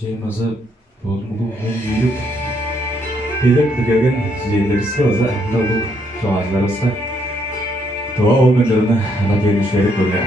Cemaz'a bozmulu büyük Pedek tıkagen süzeylerisi olsa da bu çoğazlar olsa doğa olmalarına ana gelişleri koyuyor.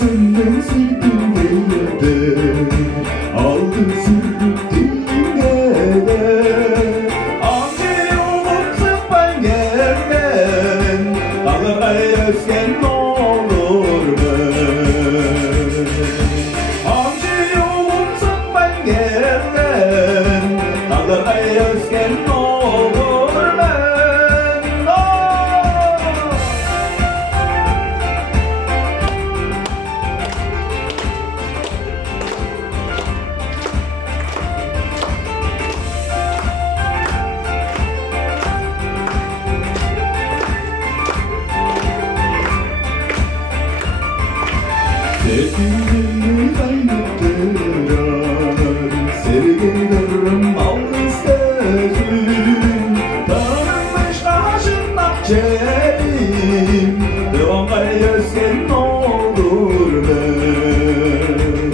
Senden sevdim yerde aldı sürdüm dilingede Amca umutsun ben gelden Ağır özgen olur ben Amca umutsun ben gelden Ağır özgen olur ben Sevgilimni kaynattılar Sevgilerim aldı sözüm Tanınmış taşın akçelim Devamlı özgen olur ben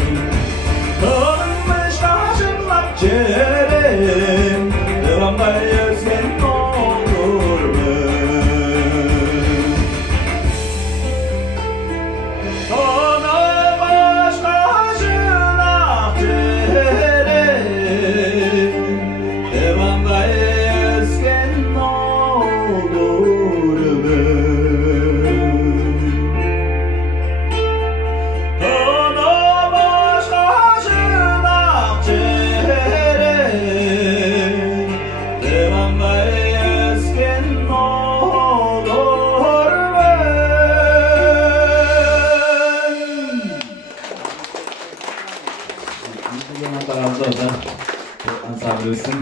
Tanınmış taşın akçelim Devamlı özgen olur ben Tarafta da ansamblesin.